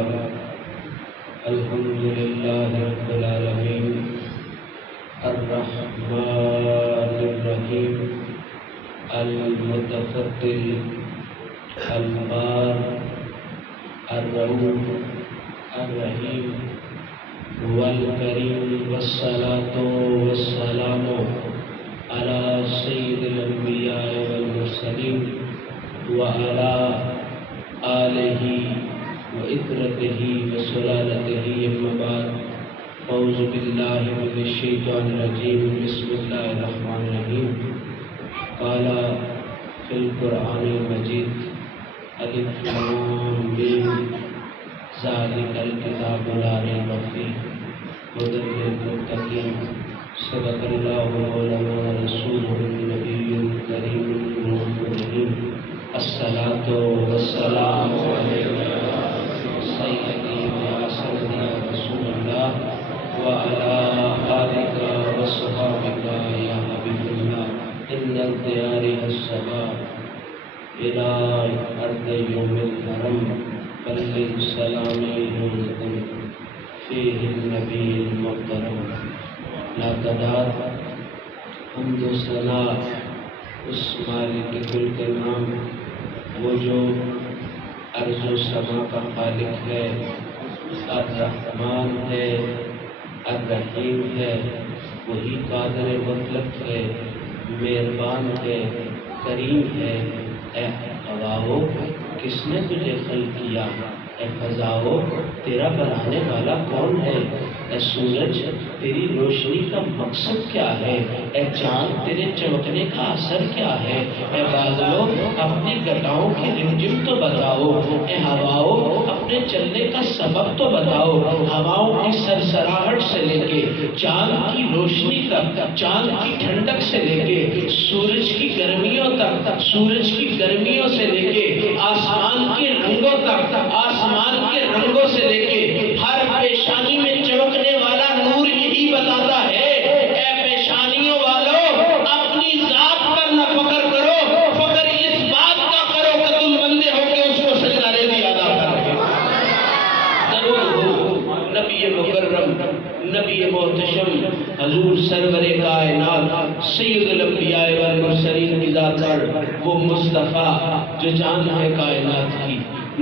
لله الحمد لله رب العالمين الرحمن الرحيم المتفضل البار الرؤوف الرحيم والكريم والصلاة والسلام على سيد الأنبياء والمرسلين وعلى آله وإطرته وسلالته أما بعد أعوذ بالله من الشيطان الرجيم بسم الله الرحمن الرحيم قال في القرآن المجيد ألف لام ميم ذلك الكتاب لا ريب فيه هدى للمتقين صدق الله مولانا ورسوله النبي الكريم المرسلين الصلاة والسلام عليك سيدي وسندي يا رسول الله وعلى آلك وصحابك يا حبيب الله إن الديار السماء إلى أرض يوم الحرم بلغ سلامي يومكم فيه النبي المحترم لا تعداد حمد و ثنا اس مالک کل کے نام وہ جو ارض و سما کا خالق ہے، الرحمن ہے، الرحیم ہے، وہی قادر مطلق ہے، مہربان ہے، کریم ہے۔ اے ہواؤ کس نے تجھے خلق کیا؟ اے فضاؤ تیرا بنانے والا کون ہے؟ اے سورج تیری روشنی کا مقصد کیا ہے؟ اے چاند تیرے چمکنے کا اثر کیا ہے؟ اے بادلوں اپنی گٹاؤں کی رمجم تو بتاؤ، اے ہواؤ اپنے چلنے کا سبب تو بتاؤ۔ ہواؤں کی سرسراہٹ سے لے کے چاند کی روشنی تک، چاند کی ٹھنڈک سے لے کے سورج کی گرمیوں تک، سورج کی گرمیوں سے لے کے آسمان کے رنگوں تک، آسمان کے رنگوں سے لے کے ہر پیشانی میں چمکنے والا نور یہی بتاتا ہے اے پیشانیوں والو اپنی ذات پر نہ فخر کرو، فخر اس بات کا کرو کہ تم بندے ہو کے اس کو سجدہ ریزی ادا کر کے ضرور ہو نبی مکرم، نبی محتشم، حضور سرور کائنات سید الانبیاء والمرسلین کی ذات پر وہ مصطفیٰ جو جان ہے کائنات کی،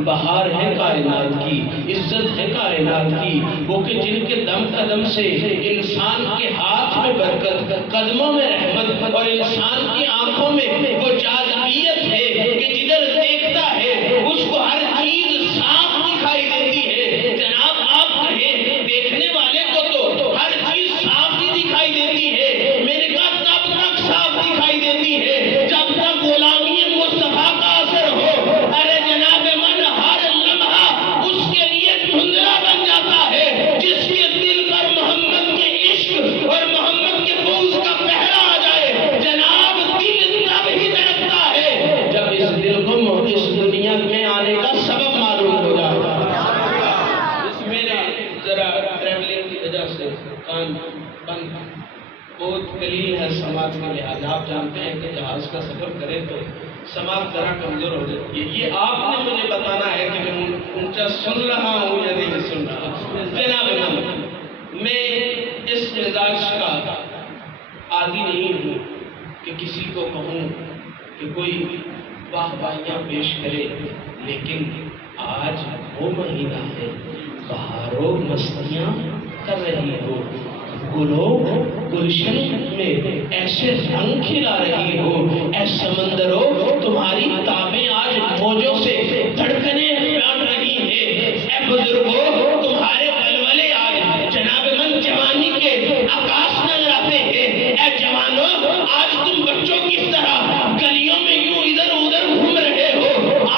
بہار ہے کائنات کی، عزت ہے کائنات کی، وہ کہ جن کے دم قدم سے انسان کے ہاتھ میں برکت، قدموں میں رحمت اور انسان کی آنکھوں میں وہ جاذبیت ہے کہ جدھر دیکھتا ہے اس کو ہر چیز صاف دکھائی دیتی ہے۔ جناب آپ کہیں دیکھنے والے کو تو ہر چیز صاف ہی دکھائی دیتی ہے، میں نے کہا تب تک صاف دکھائی دیتی ہے جب تک غلامی مصطفیٰ کا اثر ہو۔ ارے جناب من ہر لمحہ اس کے لیے دھندلا بن جاتا ہے جس کے دل پر محمد کے عشق اور محمد کے بغض کا پہرا آ جائے۔ جناب دل تب ہی دھڑکتا ہے جب اس دل کو اس دنیا میں آنے کا سبب معلوم ہو جاتا ہے۔ اس میرے ذرا ٹریولنگ کی وجہ سے کان بند بہت قلیل ہے سماعت کا لحاظ، آپ جانتے ہیں کہ جہاز کا سفر کرے تو سماعت ذرا کمزور ہو جاتی ہے۔ یہ آپ نے مجھے بتانا ہے کہ میں اونچا سن رہا ہوں یا نہیں سن رہا۔ جناب میں اس مزاج کا عادی نہیں ہوں کہ کسی کو کہوں کہ کوئی واہ واہیاں پیش کرے، لیکن آج وہ مہینہ ہے بہاروں مستیاں کر رہی ہو، گلوں گلشن میں ایسے رنگ کھلا رہی ہو، اے سمندروں تمہاری تابیں آج موجوں سے دھڑکنے بیان رہی ہیں، اے بزرگوں تمہارے ولولے آج جناب من جوانی کے آکاش نظر آتے ہیں، اے جوانوں آج تم بچوں کی طرح گلیوں میں یوں ادھر ادھر گھوم رہے ہو،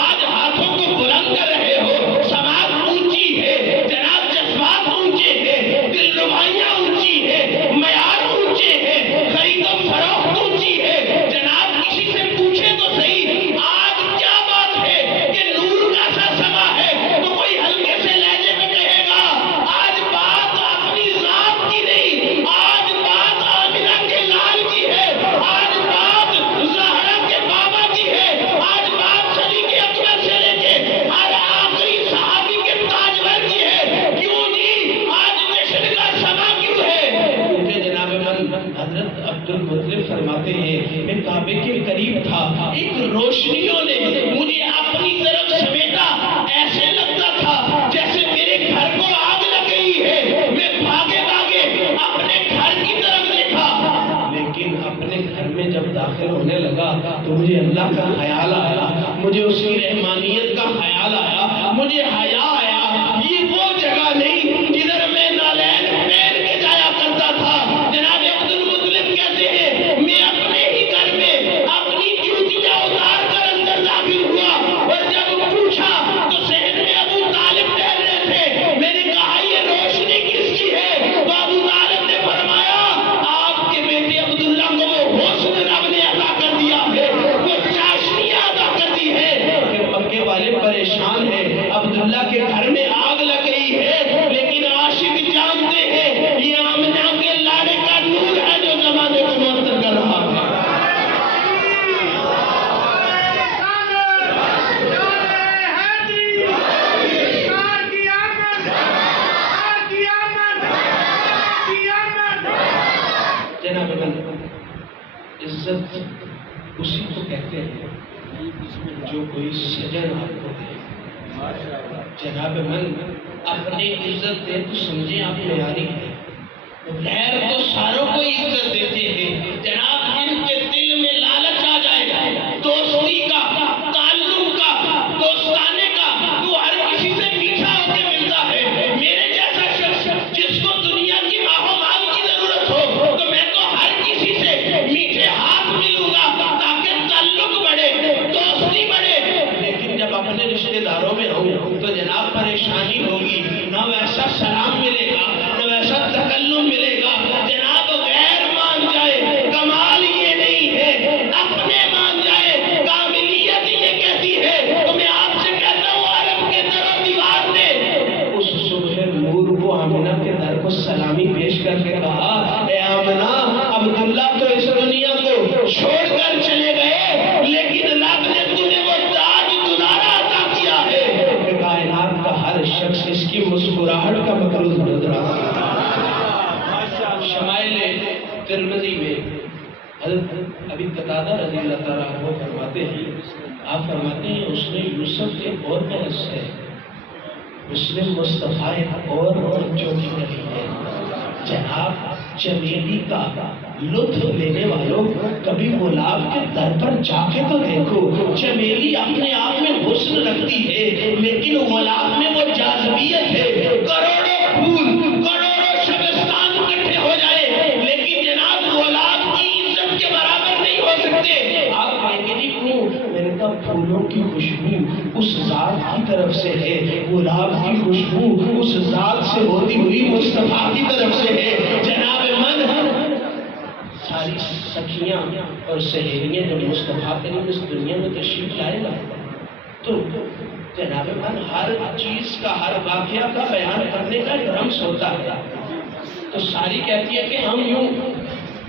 آج ہاتھوں کو بلند کر رہے ہو، سماعت اونچی ہے، جناب جذبات اونچے ہیں، دل ربائیاں اونچی ہے، معیار اونچے ہیں، خرید و فروخت اونچی ہے۔ جناب کسی سے پوچھے تو صحیح داخل ہونے لگا تو مجھے اللہ کا خیال آیا، مجھے اس کی رحمانیت کا خیال آیا، مجھے حیا آیا۔ یہ وہ جگہ نہیں جدھر میں نالین پہن کے جایا کرتا تھا۔ جناب عبد المطلب کہتے ہیں میں اپنے ہی گھر میں اپنی جوتیاں اتار کر اندر داخل ہوا، اور جب پوچھا تو صحن میں ابو طالب ٹہل رہے تھے۔ میں نے کہا یہ روشنی کس کی ہے؟ تو ابو طالب نے فرمایا آپ کے بیٹے عبداللہ کو وہ حسن رب نے عطا کر دیا ہے، وہ چاشنیاں عطا کر دی ہے کہ مکے والے پریشان ہیں، عبداللہ کے گھر میں آگ لگ گئی ہے، لیکن عاشق جانتے ہیں یہ آمنہ کے لاڑے کا نور ہے جو زمانے کو معطر کر رہا ہے۔ جناب عزت اسی کو کہتے ہیں جو کوئی سجن آپ کو دے۔ جناب من اپنی عزت دے تو سمجھے آپ معیاری ہیں، غیر تو ساروں کو عزت دیتے ہیں۔ جناب جن کے دل میں لالچ آ جائے دوستی کا، تعلق کا، دوستانے کا، تو ہر کسی سے میٹھا ہو کے ملتا ہے۔ میرے جیسا شخص جس کو دنیا کی ماہ و مال کی ضرورت ہو تو میں تو ہر کسی سے میٹھے ہاتھ ملوں گا تاکہ تعلق بڑھے، دوستی بڑھے۔ لیکن جب اپنے رشتہ داروں میں ہوں تو جناب پریشانی ہوگی، نہ ویسا سلام ملے گا نہ ویسا تکلم ملے گا۔ جناب غیر مان جائے کمال یہ نہیں ہے، اپنے مان جائے کاملیت یہ کہتی ہے۔ تو میں آپ سے کہتا ہوں عرب کے در و دیوار نے اس صبح نور کو آمنہ کے در کو سلامی پیش کر کے کہا اے آمنہ عبداللہ تو اس دنیا کو چھوڑ کر چلے گئے، لیکن رب نے تمہیں وہ تاج دلارا عطا کیا ہے کہ کائنات کا ہر شخص اس کی مسکراہٹ کا مقروض بن رہا ہے۔ شمائل ترمذی میں حضرت ابی قتادہ رضی اللہ تعالیٰ عنہ فرماتے ہیں، آپ فرماتے ہیں اس نے یوسف کے اور بحث ہے، اس نے مصطفیٰ اور جو کی کری ہے۔ جناب چمیلی کا لطف لینے والوں کبھی گلاب کے در پر جا کے تو دیکھو، چمیلی اپنے آپ میں حسن رکھتی ہے لیکن گلاب میں وہ جاذبیت ہے۔ کروڑوں پھول، کروڑوں شبستان اکٹھے ہو جائے لیکن جناب گلاب کی عزت کے برابر نہیں ہو سکتے۔ آپ کہیں گے جی کیوں؟ میں نے کہا پھولوں کی خوشبو اس ذات کی طرف سے ہے، گلاب کی خوشبو اس ذات سے ہوتی ہوئی مصطفیٰ کی طرف سے ہے۔ جناب من ساری سکھیاں اور سہیلیاں جب مصطفیٰ کریم اس دنیا میں تشریف لائے گا تو جناب من ہر چیز کا، ہر واقعہ کا بیان کرنے کا ایک رمز ہوتا ہے، تو ساری کہتی ہے کہ ہم یوں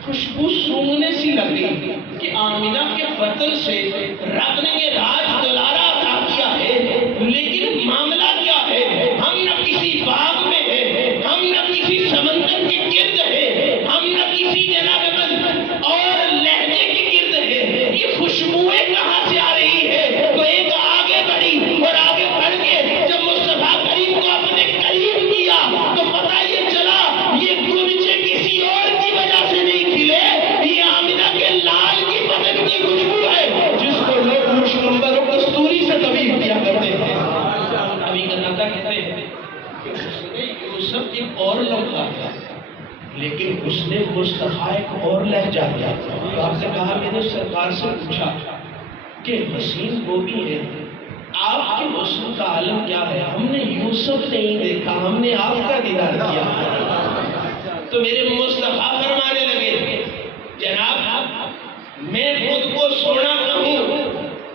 خوشبو سونگنے سی لگ گئی کہ آمنہ کے فضل سے رب نے یہ راج دلارا عطا کیا ہے، لیکن معاملہ کیا ہے؟ ہم نہ کسی باغ میں ہے، ہم نہ کسی سمندر کے گرد ہے، ہم نہ کسی جناب من اور لہجے کے گرد ہے۔ یہ خوشبوئیں کہاں سے آ رہی ہے؟ تو ایک آگے بڑھی اور آگے بڑھ کے جب مصطفیٰ کریم کو اپنے قریب کیا تو پتہ یہ چلا یہ گلچے کسی اور کی وجہ سے نہیں کھلے، یہ آمنہ کے لال کی پتن کی خوشبو ہے جس کو لوگ مشکمبر و کستوری سے طبیب کیا کرتے ہیں۔ ابھی قتادہ کہتے ہیں کہ اس نے یوسف ایک اور لمحہ تھا لیکن اس نے مصطفیٰ ایک اور لہجہ کیا۔ تو آپ نے کہا میں نے سرکار سے پوچھا کہ حسین وہ بھی ہے، آپ کے حسن کا عالم کیا ہے؟ ہم نے یوسف نہیں دیکھا، ہم نے آپ کا دیدار کیا۔ تو میرے مصطفیٰ فرمانے لگے جناب میں خود کو سونا کہوں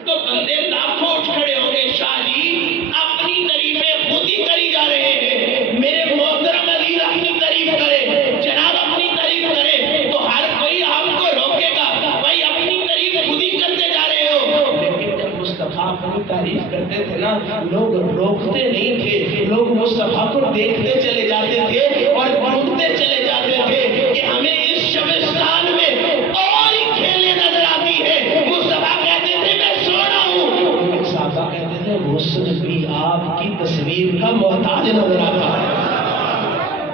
تو بندے لاکھوں اٹھ کھڑے ہوں گے، شاہ جی اپنی تعریفیں خود ہی کری جا رہے ہیں۔ میرے محترم عزیز اپنی تعریف کرے، جناب اپنی تعریف کرے تو ہر کوئی ہم کو روکے گا، بھائی اپنی تعریف خود ہی کرتے جا رہے ہو۔ لیکن جب مصطفیٰ اپنی تعریف کرتے تھے نا لوگ روکتے نہیں تھے، لوگ مصطفیٰ کو دیکھتے چلے جاتے تھے اور ڈھونڈتے چلے جاتے تھے کہ ہمیں اس شبستان میں اور ہی کھیلیں نظر آتی ہے۔ مصطفیٰ کہتے تھے میں سونا ہوں، صحابہ کہتے تھے حسن بھی آپ کی تصویر کا محتاج نظر آتا ہے۔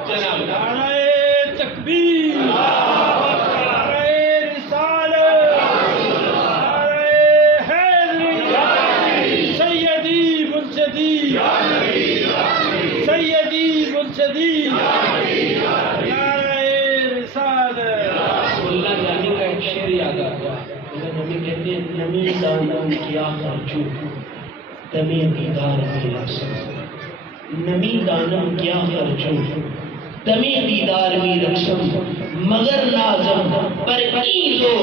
جناب نعرہ تکبیر، نعرہ رسالت، مرشدی، نعرہ رسالت۔ اللہ جانے کا ایک شعر یاد آ گیا، نبی کہتے ہیں نمی دانم کیا خرچو تمی دیدار میں رقصم، نمی دانم کیا خرچو تمی دیدار میں رقصم، مگر نازم پر ایزو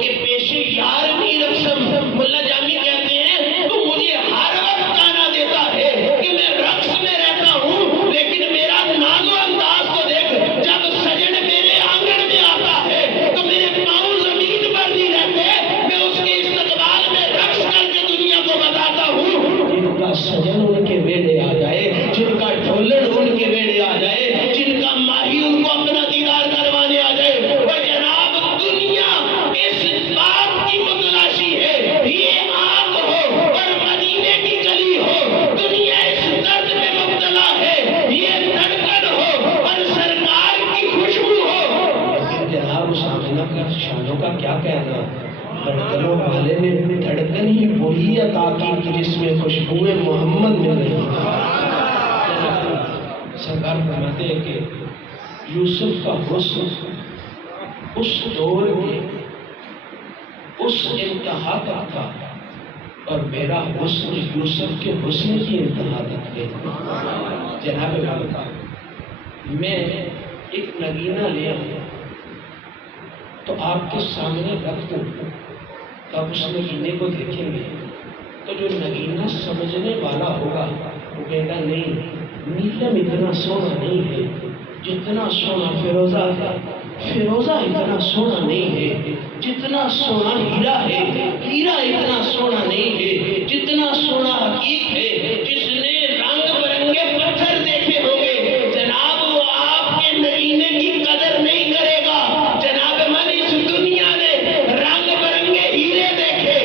کہ پیش یار میں رقصم۔ ملا جامی کہتے ہیں تو مجھے ہر وقت تانا دیتا ہے کہ میں رقص میں رہتا ہوں، لیکن میرا ناز و انداز تو دیکھ، جب سجن میرے آنگن میں آتا ہے تو میرے پاؤں زمین پر نہیں رہتے، میں اس کے استقبال میں رقص کر کے دنیا کو بتاتا ہوں۔ جن کا سجن ان کے ویڑے آ جائے، جن کا ڈھولڑ ان کے ویڑے آ جائے، جن کا ماہی ان کو اپنا دیدار کروانے آ جائے، وہ جناب دنیا اس بات کی متلاشی ہے، یہ آگ ہو اور مدینے کی گلی ہو، دنیا اس درد میں مبتلا ہے، یہ دھڑکن ہو اور سرکار کی خوشبو ہو۔ لیکن جناب سامنے کا شانوں کا کیا کہنا، دھڑکنوں والے نے دھڑکن ہی وہی عطا کی جس میں خوشبوئے محمد مل رہی ہے۔ سرکار فرماتے ہیں کہ یوسف کا حسن اس دور کے اس انتہا تک تھا اور میرا حسن یوسف کے حسن کی انتہا تک ہے۔ جناب والا میں ایک نگینہ لے آیا تو آپ کے سامنے رکھ دوں، آپ اس نگینے کو دیکھیں گے تو جو نگینہ سمجھنے والا ہوگا وہ کہے گا نہیں، نیلم اتنا سونا نہیں ہے جتنا سونا فیروزہ ہے، فیروزہ اتنا سونا نہیں ہے جتنا سونا ہیرا ہے، ہیرا اتنا سونا نہیں ہے جتنا سونا حقیق ہے۔ جس نے رنگ برنگے پتھر دیکھے ہوں گے جناب وہ آپ کے نگینے کی قدر نہیں کرے گا۔ جناب من اس دنیا نے رنگ برنگے ہیرے دیکھے،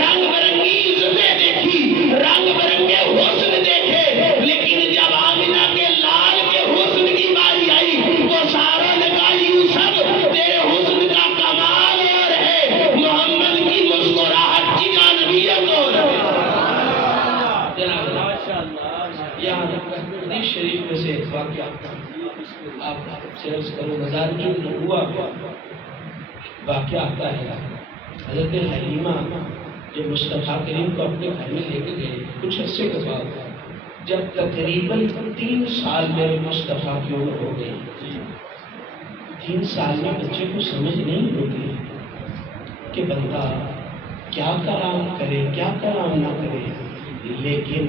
رنگ برنگی عزتیں دیکھی، رنگ برنگے حسن دیکھے، لیکن جب آمنہ کے لال کے حسن کی باری آئی تو ساروں نے کہا یوسف تیرے حسن کا کمال اور ہے، محمد کی مسکراہٹ کی جاذبیت اور ہے۔ جناب یہاں حدیث شریف میں سے ایک واقعہ آپ سے عرض کروں، مزار جو ہوا واقعہ آتا ہے، حضرت حلیمہ جب مصطفیٰ کریم کو اپنے گھر میں لے کے گئے کچھ عرصے کے بعد، جب تقریباً 3 سال میرے مصطفیٰ کی عمر ہو گئی، 3 سال میں بچے کو سمجھ نہیں ہوتی کہ بندہ کیا کلام کرے کیا کلام نہ کرے، لیکن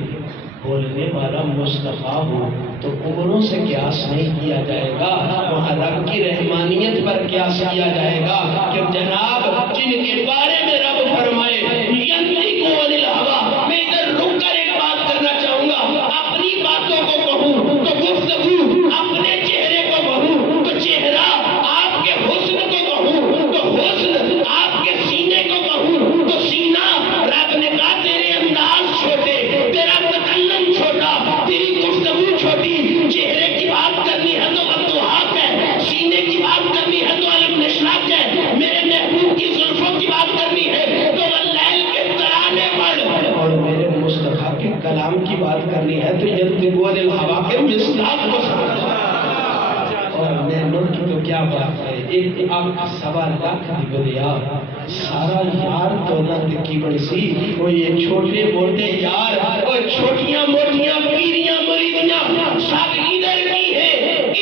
بولنے والا مصطفیٰ ہو تو عمروں سے قیاس نہیں کیا جائے گا، وہاں رب کی رحمانیت پر قیاس کیا جائے گا کہ جناب جن کے بارے میں رب فرمائے ینطق عن الہویٰ۔ میں ادھر رک کر ایک بات کرنا چاہوں گا، اپنی باتوں کو کہوں تو گفتگو، اپنے چہرے کو کہوں تو چہرہ، آپ کے حسن کو کہوں تو حسن، آپ کے سینے کو کہوں تو سینہ۔ رب نے کہا تیرے انداز چھوٹے، تیرا تکلم چھوٹا، تیری گفتگو چھوٹی، چہرے کی بات کرنی ہے تو الضحاک ہے، سینے کی بات کرنی ہے تو الم نشرح ہے، میرے محبوب کی زلفوں کی بات کرنی ہے تو واللیل کے ترانے پڑھ، اور میرے مصطفیٰ کے کلام کی بات کرنی ہے تو ینطق عن الہویٰ کے مصداق کو سمجھ۔ اور میں نور کی تو کیا بات ہے، ایک آپ 1.25 کی بلیا سارا یار دولت کی بڑسی، وہ یہ چھوٹے موٹے یار اور چھوٹیاں موٹیاں پیریاں مریدیاں سب ادھر کی ہے،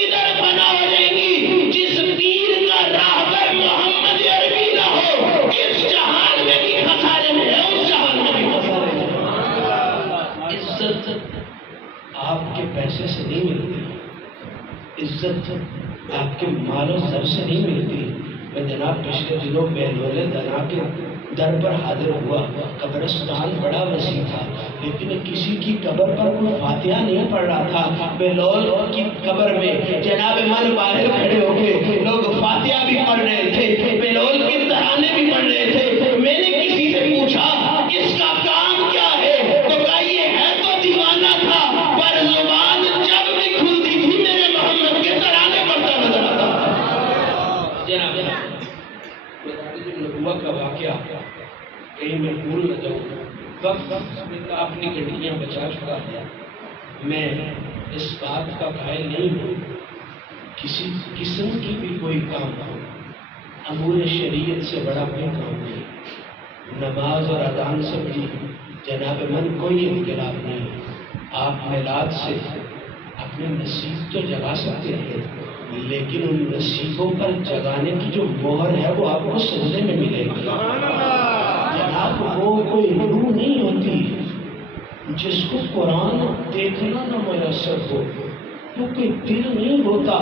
ادھر بنا ہو جائیں گی۔ جس پیر کا راہبر محمد عربی نہ ہو اس جہان میں بھی خسارے میں ہے، اس جہان میں بھی خسارے میں ہے۔ عزت آپ کے پیسے سے نہیں ملتی، عزت آپ کے مال و زر سے نہیں ملتی۔ میں جناب پچھلے دنوں بہلول دنا کے در پر حاضر ہوا، قبرستان بڑا وسیع تھا لیکن کسی کی قبر پر کوئی فاتحہ نہیں پڑھ رہا تھا۔ بہلول کی قبر میں جناب من باہر کھڑے ہو کے لوگ فاتحہ بھی پڑھ رہے تھے، بہلول کے ترانے بھی پڑھ رہے تھے۔ میں نے کسی سے پوچھا اس کا کام کیا ہے تو کہا یہ ہے تو دیوانہ تھا پر زبان جب بھی کھلتی تھی میرے محمد کے ترانے پڑھتا نظر آتا۔ جناب نبوت کا واقعہ کہیں میں بھول نہ جاؤں، وقت اپنی گڈیاں بچا چکا ہے، میں اس بات کا قائل نہیں ہو کسی قسم کی بھی کوئی کام ہو، امور شریعت سے بڑا کوئی کام نہیں، نماز اور اذان سے بھی جناب من کوئی انقلاب نہیں۔ آپ میلاد سے اپنے نصیب تو جگا سکتے ہیں، لیکن ان نصیبوں پر جگانے کی جو مہر ہے وہ آپ کو سجدے میں ملے گی۔ جناب وہ کوئی روح نہیں ہوتی جس کو قرآن دیکھنا نہ میسر ہو، وہ کوئی دل نہیں ہوتا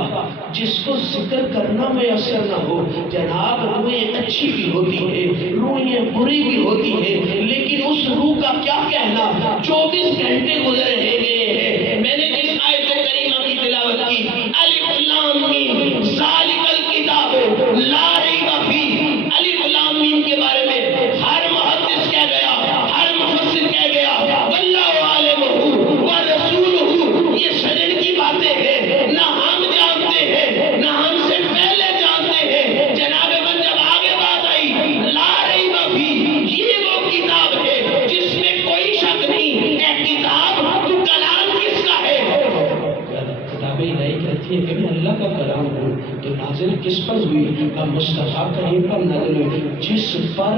جس کو ذکر کرنا میسر نہ ہو۔ جناب روحیں اچھی بھی ہوتی ہے، روحیں بری بھی ہوتی ہے، لیکن اس روح کا کیا کہنا؟ 24 گھنٹے گزر گئے ہیں، میں نے اس آیت کریمہ کی تلاوت کی، الف لام میم ذالک الکتاب لا ریب فیہ۔ الف لام میم کے بارے میں ہر محدث کہہ گیا، ہر مفسر کہہ گیا واللہ عالمہ ورسولہ، یہ سجن کی باتیں ہیں، نہ ہم جانتے ہیں نہ ہم سے پہلے جانتے ہیں۔ جناب من جب آگے بات آئی لا ریب فیہ، یہ وہ کتاب ہے جس میں کوئی شک نہیں۔ اے کتاب تو کلام کس کا ہے؟ کتاب الہی کہتی ہے کہ میں اللہ کا کلام ہوں، تو نازل کس پر ہوئی؟ مصطفیٰ کریم پر نازل ہوئی۔ جس پر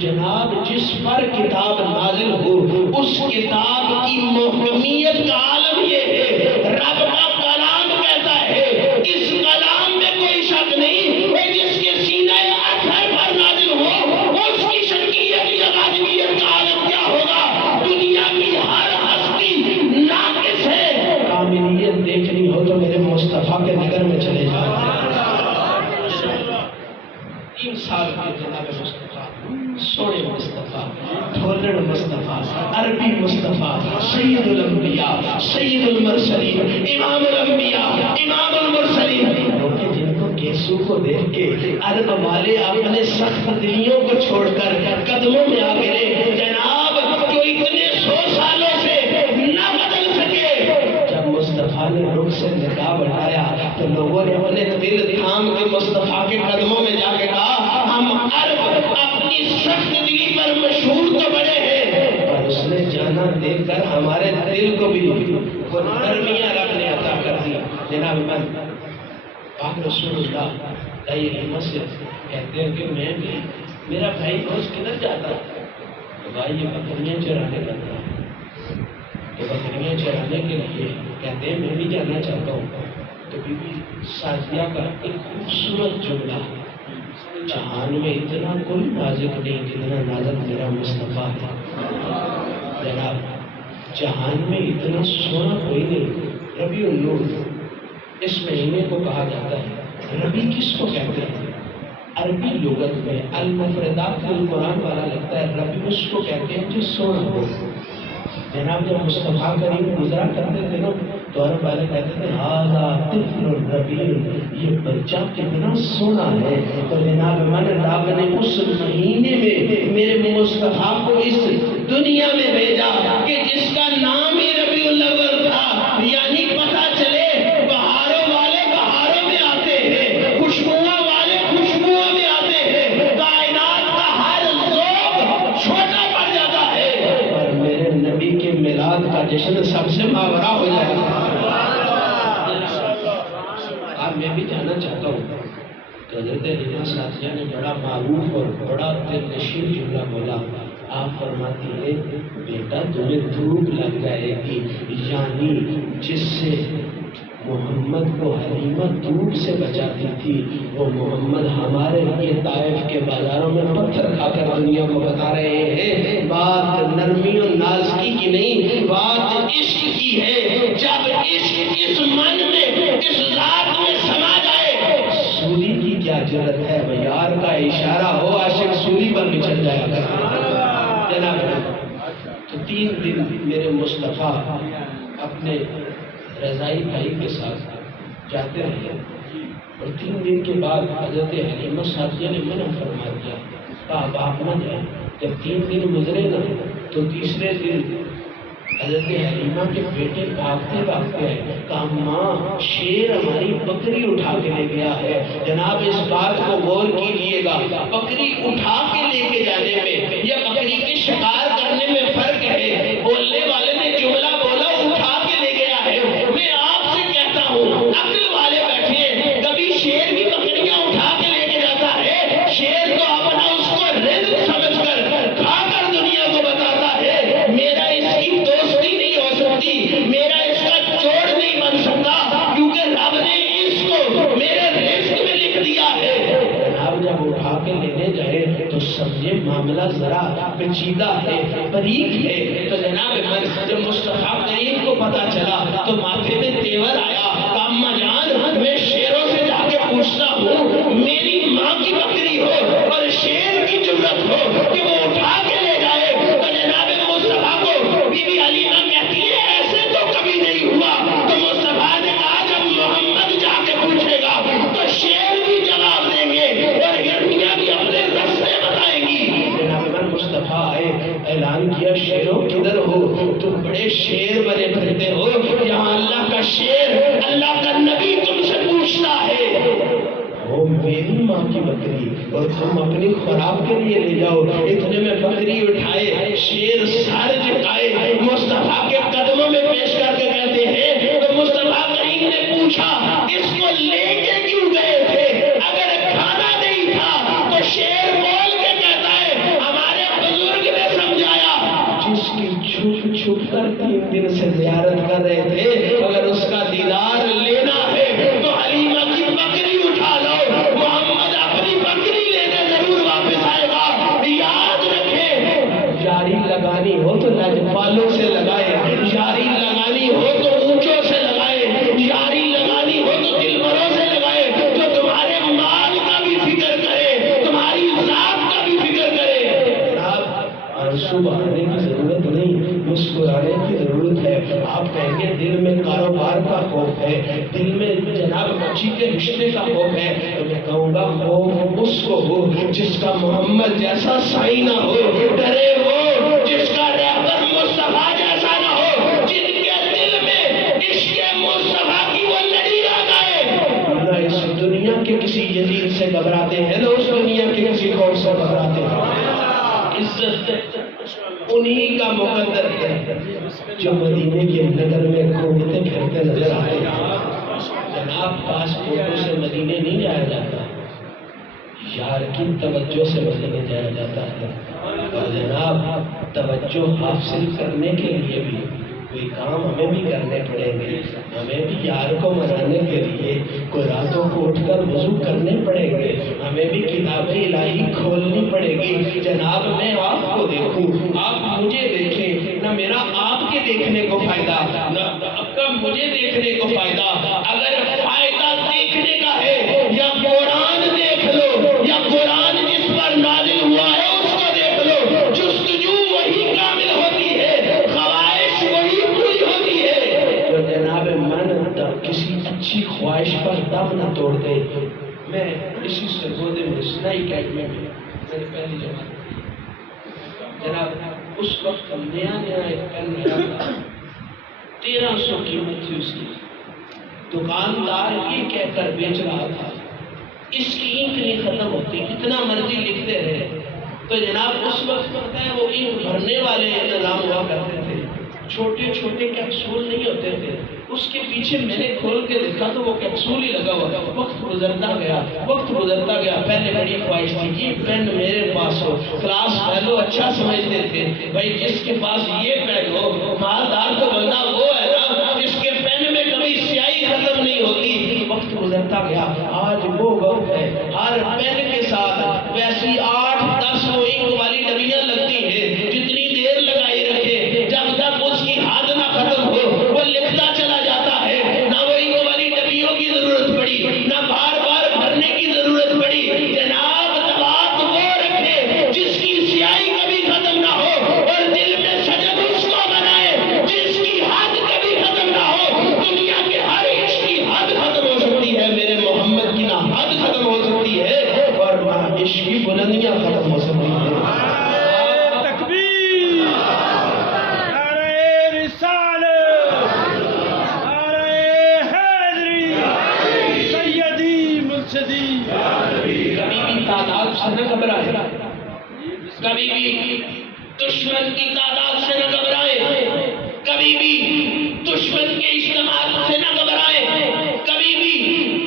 جناب جس پر کتاب نازل ہو اس کتاب کی محکمیت کا عالم یہ ہے، رب کا کلام کہتا ہے اس کلام میں کوئی شک نہیں ہے، جس کے سینہ اطہر پر نازل ہو اس کی شکیت یا غالبیت کا عالم کیا ہوگا؟ دنیا کی ہر ہستی ناقص ہے۔ کاملیت دیکھنی ہو تو میرے مصطفیٰ کے نگر میں چلے جاؤ۔ 3 سال کے جناب مصطفیٰ، سونے مصطفیٰ، ڈھولڑ مصطفیٰ، عربی مصطفیٰ، سید الانبیاء، سید المرسلین، امام الانبیاء، امام المرسلین، کیونکہ جن کو گیسو کو دیکھ کے عرب والے اپنے سخت دلیوں کو چھوڑ کر قدموں میں آ گرے، جناب جو اتنے 100 سالوں سے نہ بدل سکے۔ جب مصطفیٰ نے رخ سے نقاب ہٹایا تو لوگوں نے انہیں دل تھام کے مصطفیٰ کے قدموں میں جا کے کہا ہم عرب اپنی سخت دلی پر مشہور تو بڑے ہیں، پر اس نے جانا دیکھ کر ہمارے دل کو بھی وہ نرمیاں رب نے عطا کر دی۔ جناب من پاک رسول اللہ دائی رحمت سے کہتے ہیں کہ میں بھی میرا بھائی روز کدھر جاتا ہے تو بھائی یہ بکریاں چرانے لگتا ہے، تو بکریاں چرانے کے لیے کہتے ہیں میں بھی جانا چاہتا ہوں۔ تو بی بی سعدیہ کا ایک خوبصورت جملہ، جہان میں اتنا کوئی نازک نہیں جتنا نازک میرا مصطفیٰ ہے۔ جناب جہان میں اتنا سونا کوئی نہیں۔ ربیع النور اس مہینے کو کہا جاتا ہے۔ ربی کس کو کہتے ہیں؟ عربی لغت میں المفردات القرآن والا لگتا ہے، ربی اس کو کہتے ہیں جو سونا ہو۔ جناب جب مصطفیٰ کریم گزرا کرتے تھے نا تو عرب والے کہتے تھے ھذا طفل الربیع، یہ بچہ کتنا سونا ہے۔ تو جناب من رب نے اس مہینے میں میرے مصطفیٰ کو اس دنیا میں بھیجا کہ جس کا نام ہی ربیع الاول تھا، یعنی پتہ چلے بہاروں والے بہاروں میں آتے ہیں، خوشبوؤں والے خوشبوؤں میں آتے ہیں، کائنات کا ہر ذوق چھوٹا پڑ جاتا ہے اور میرے نبی کے میلاد کا جشن سب سے ماورا ہو جائے گا۔ اب میں بھی جانا چاہتا ہوں تو حضرت حلیمہ سعدیہ نے بڑا معروف اور بڑا دل نشین جملہ بولا۔ آپ فرماتی ہے بیٹا تمہیں دھوپ لگ جائے گی، یعنی جس سے محمد کو حلیمہ دھوپ سے بچاتی تھی وہ محمد ہمارے لیے طائف کے بازاروں میں پتھر کھا کر دنیا کو بتا رہے ہیں۔ بات نرمی و نازکی کی نہیں، بات عشق کی ہے۔ جب عشق اس من میں اس ذات میں سما جائے، سولی کی کیا جرت ہے؟ وہ یار کا اشارہ ہو عاشق سولی پر بچھڑ جائے گا۔ جناب تو 3 دن میرے مصطفیٰ اپنے رضائی بھائی کے ساتھ جاتے رہے اور 3 دن کے بعد حضرت حلیمہ سعدیہ نے منع فرما دیا، کہا آپ نہ جائیں۔ جب 3 دن گزرے نا تو تیسرے دن حضرت حلیمہ کے بیٹے بھاگتے بھاگتے آئے، کہا ماں شیر ہماری بکری اٹھا کے لے گیا ہے۔ جناب اس بات کو غور کیجیے گا، بکری اٹھا کے لے کے جانے میں یا بکری کے شکار کرنے میں فرق ہے۔ بولنے والے نے جملہ بولا اٹھا کے لے گیا ہے، پیچیدہ ہے، باریک ہے۔ تو جناب من جب مصطفیٰ کریم کو پتا چلا تو ماتھے میں تیور آیا، کہا اماں جان میں شیروں سے جا کے پوچھتا ہوں، میری ماں کی بکری ہو اور شیر کی جرت ہو کہ وہ اٹھا کے لے جائے، تو جناب مصطفیٰ کو بی بی علیمہ کہتی ہے ایسے تو کبھی نہیں ہوا۔ تو مصطفیٰ نے کہا جب محمد جا کے پوچھے گا تو شیر بھی جواب دیں گے اور ہرنیاں بھی اپنے رستے بتائیں گی۔ جناب مصطفیٰ آئے، اعلان کیا شیروں کدھر ہو؟ تم بڑے شیر بنے پھرتے ہو، یہاں اللہ کا شیر، اللہ کا نبی تم سے پوچھتا ہے۔ وہ میری ماں کی بکری اور تم اپنی خوراک کے لیے لے جاؤ۔ اتنے میں بکری اٹھائے، شیر سر جھکائے مصطفیٰ کے قدموں میں پیش کر کے کہتے ہیں، تو مصطفیٰ کریم نے پوچھا اس کو لے کے کیوں گئے تھے؟ اگر کھانا نہیں تھا تو شیر بول کے کہتا ہے ہمارے بزرگ نے سمجھایا جس کی چھپ چھپ کر 3 دن سے زیارت کر رہے تھے، اگر اس کا دیدار لینا ہے تو حلیمہ کی بکری اٹھا لو، محمد اپنی بکری لینے ضرور واپس آئے گا۔ یاد رکھیں جاری لگانی ہو تو لجپالوں سے لگائے، جاری لگانی ہو تو اونچوں سے لگائے، جاری لگانی ہو تو دلبروں سے لگائے، جو تمہارے مال کا بھی فکر کرے، تمہاری ذات کا بھی فکر کرے۔ آپ آنسو بہانے کی ضرورت نہیں، مسکرانے کی ضرورت ہے۔ آپ کہیں گے دل میں کاروبار کا خوف ہے، دل میں جناب بچی کے رشتے کا خوف ہے، تو میں کہوں گا خوف اس کو ہو جس کا محمد جیسا سائی نہ ہو، ڈرے وہ جس کا رہبر مصطفیٰ جیسا نہ ہو، جن کے دل میں عشق مصطفیٰ کی وہ لڑی آ جائے۔ نہ اس دنیا کے کسی یزید سے گھبراتے ہیں، نہ اس دنیا کے کسی قوم سے گھبراتے ہیں۔ عزت انہی کا مقدر ہے جو مدینے کے نگر میں گھومتے پھرتے نظر آتے ہیں۔ جناب پاسپورٹوں سے مدینے نہیں جایا جاتا، یار کی توجہ سے مدینے جایا جاتا ہے۔ اور جناب توجہ حاصل کرنے کے لیے بھی کوئی کام ہمیں بھی کرنے پڑیں گے، ہمیں بھی یار کو منانے کے لیے کوئی راتوں کو اٹھ کر وضو کرنے پڑیں گے، ہمیں بھی کتاب الہی کھولنی پڑے گی۔ جناب میں آپ کو دیکھوں، آپ مجھے دیکھیں، نہ میرا آپ کے دیکھنے کو فائدہ، نہ آپ کا مجھے دیکھنے کو فائدہ۔ اگر فائدہ دیکھنے کا ہے یا قرآن دیکھ لو، یا قرآن جس پر نازل ہوا ہے اس کو دیکھ لو، جستجو وہی کامل ہوتی ہے، خواہش وہی پوری ہوتی ہے۔ تو جناب من کسی اچھی خواہش پر دم نہ توڑ دے۔ میں اسی سرگودے میں اسلائی اکیڈمی میں میری پہلی جماعت، جناب اس وقت نیا ایک پین آیا تھا، 1300 قیمت تھی اس کی، دکاندار یہ کہہ کر بیچ رہا تھا اس کی اینک نہیں ختم ہوتی، کتنا مرضی لکھتے رہے۔ تو جناب اس وقت پتہ ہے وہ اینک بھرنے والے انتظام ہوا کرتے تھے، چھوٹے چھوٹے کیپسول نہیں ہوتے تھے، اس کے پیچھے میں نے کھول کے دیکھا تو وہ کیپسول ہی لگا ہوا۔ وقت گزرتا گیا، وقت گزرتا گیا، پہلے بڑی خواہش تھی یہ پین میرے پاس ہو، کلاس فیلو اچھا سمجھتے تھے بھائی جس کے پاس یہ پین ہو، مالدار تو بندہ وہ ہے نا جس کے پین میں کبھی سیاہی ختم نہیں ہوتی۔ وقت گزرتا گیا، آج وہ وقت ہے ہر پین کے ساتھ ویسی 8-10 وہ اینک والی ڈبیاں لگتی ہیں، جتنی دیر لگائی رکھے جب تک اس کی حد نہ ختم ہو وہ لکھتا چلا جاتا ہے۔ نہ وہ اینک والی ڈبیوں کی ضرورت پڑی، نہ بار بار بھرنے کی ضرورت پڑی۔ جناب دبات وہ رکھے جس کی سیاہی کبھی ختم نہ ہو اور دل میں سجد اس کو بنائے جس کی حد کبھی ختم نہ ہو۔ دنیا کے ہر عشق کی حد ختم ہو سکتی ہے، میرے محمد کی نہ حد ختم ہو سکتی ہے اور نہ عشق کی بلندیاں ختم ہو سکتی ہیں۔ کبھی بھی دشمن کی تعداد سے نہ گھبرائے، کبھی بھی دشمن کے اجتماع سے نہ گھبرائے، کبھی بھی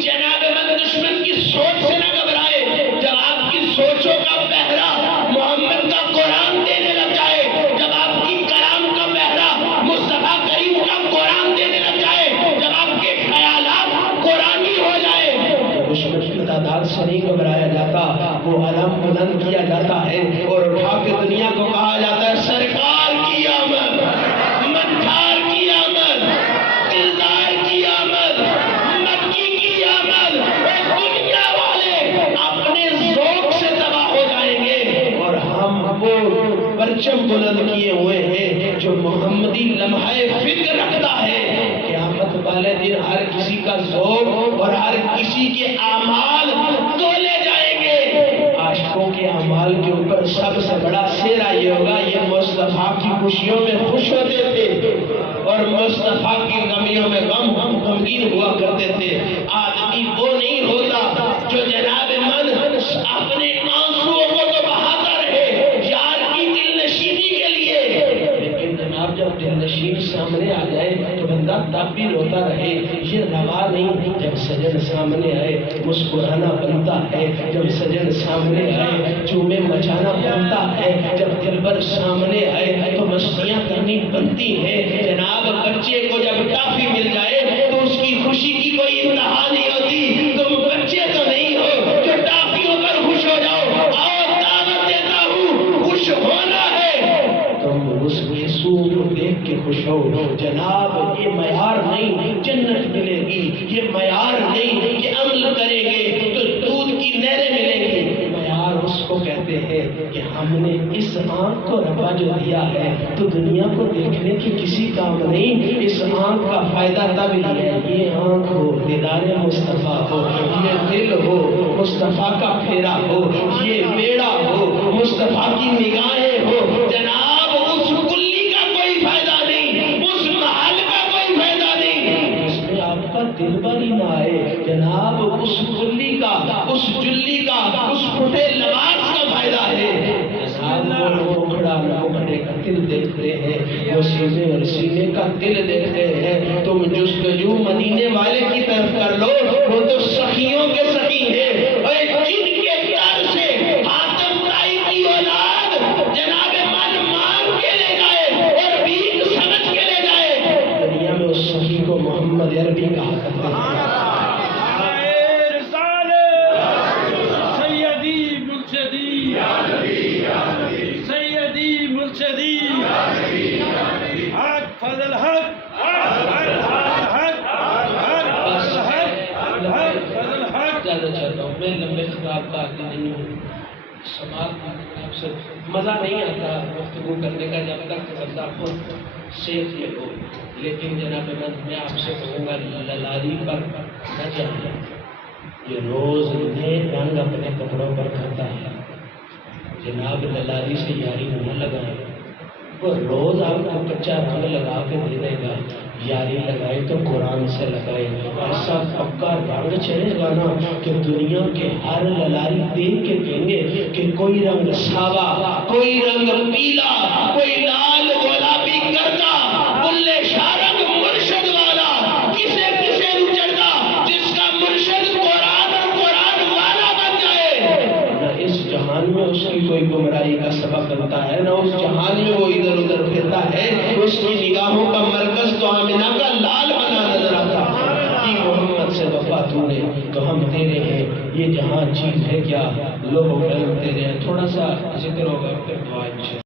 جناب من دشمن کی سوچ سے نہ گھبرائے۔ جب آپ کی سوچوں کا پہرا محمد کا قرآن دینے لگ جائے، جب آپ کی کلام کا پہرا مصطفیٰ کریم کا قرآن دینے لگ جائے، جب آپ کے خیالات قرآنی ہو جائے، دشمن کی تعداد ہاتھ سے نہیں گھبرایا جاتا، وہ علم بلند کیا جاتا ہے اور اٹھا کے دنیا کو کہا جاتا ہے سرکار کی آمد، مدھار کی آمد، دلدار کی آمد، مکی کی آمد۔ دنیا والے اپنے ذوق سے تباہ ہو جائیں گے اور ہم وہ پرچم بلند کیے ہوئے ہیں جو محمدی لمحہ فکر رکھتا ہے۔ قیامت والے دن ہر کسی کا ذوق اور ہر کسی کے اعمال تولے جائیں گے۔ عاشقوں کے اعمال کے اوپر سب سے بڑا سہرا یہ ہوگا، یہ مصطفیٰ کی خوشیوں میں خوش ہوتے تھے اور مصطفیٰ کی غمیوں میں غمگین ہوا کرتے تھے۔ آدمی وہ نہیں ہوتا جو جناب من اپنے آنسوؤں کو تو بہاتا رہے یار کی دل نشینی کے لیے، لیکن جناب جب دل نشین سامنے آ جائے تو بندہ تب بھی روتا رہے، یہ روا نہیں۔ جب سجن سامنے آئے مسکرانا بنتا ہے، جب سجن سامنے آئے چومے مچانا بنتا ہے، جب دلبر سامنے آئے تو مستیاں کرنی بنتی ہیں۔ جناب بچے کو جب ٹافی مل جائے تو اس کی خوشی کی کوئی انتہا نہیں ہوتی۔ تم بچے تو نہیں ہو جو ٹافیوں پر خوش ہو جاؤ، آؤ دعوت دیتا ہوں، خوش ہونا ہے۔ تم اس یسوع کو دیکھ کے خوش ہو۔ جناب یہ معیار نہیں جنت ملے گی، یہ معیار نہیں کہ عمل کریں گے تو دودھ کی نہریں ملیں گی۔ معیار اس کو کہتے ہیں کہ ہم نے اس آنکھ کو ربا جو دیا ہے تو دنیا کو دیکھنے کی کسی کام نہیں، اس آنکھ کا فائدہ تب ہی ہے یہ آنکھ ہو دیدار مصطفیٰ ہو، یہ دل ہو مصطفیٰ کا پھیرا ہو، یہ بیڑا ہو مصطفیٰ کی نگاہیں ہو۔ جناب اس کلی کا کوئی فائدہ نہیں، اس محل کا کوئی فائدہ نہیں جس میں آپ کا دل بھر ہی نہ آئے۔ جناب اس کلی کا، اس جلی کا، اس پھٹے لباس کا فائدہ ہے۔ جناب وہ مکھڑے کا دل دیکھتے ہیں، وہ سینے اور سینے کا دل دیکھتے ہیں۔ تم جستجو مدینے والے کی طرف کر لو، وہ تو سخیوں کے سخی ہیں، جن کے در سے حاتم طائی کی اولاد جناب من مانگ کے لے جائے اور بھیک سمجھ کے لے جائے۔ دنیا میں اس سخی کو محمد عربی کہا کرتے ہیں۔ زیادہ چاہتا ہوں میں لمبے خطاب کا عادی نہیں ہوں، سماعت آپ سے مزہ نہیں آتا گفتگو کرنے کا جب تک بندہ خود صحت یہ ہو، لیکن جناب میں آپ سے کہوں گا للاری پر نہ جائیں، یہ روز نئے رنگ اپنے کپڑوں پر کرتا ہے۔ جناب للاری سے یاری نہ لگائیں، وہ روز آپ کو کچا رنگ لگا کے دے دے گا، یاری لگائے تو قرآن سے لگائے، ایسا پکا رنگ چڑھے گا نا کہ دنیا کے ہر للاری دیکھ کے کہیں گے کہ کوئی رنگ ساوا، کوئی رنگ پیلا، کوئی لال گلابی کرتا، بلے شاہ رنگ مرشد والا، کسے کسے چڑھتا جس کا مرشد قرآن اور قرآن والا بن جائے۔ نہ اس جہان میں اس کی کوئی گمراہی کا سبب بنتا ہے، نہ اس جہان میں وہ ادھر ادھر پھرتا ہے، اس کی نگاہوں کا مرکز تو آمنہ کا لال بنا نظر آتا ہے کہ محمد سے وفا تو نے تو ہم تیرے ہیں، یہ جہاں چیز ہے کیا لوگ تیرے ہیں۔ تھوڑا سا ذکر ہوگا پھر دعا انشاءاللہ۔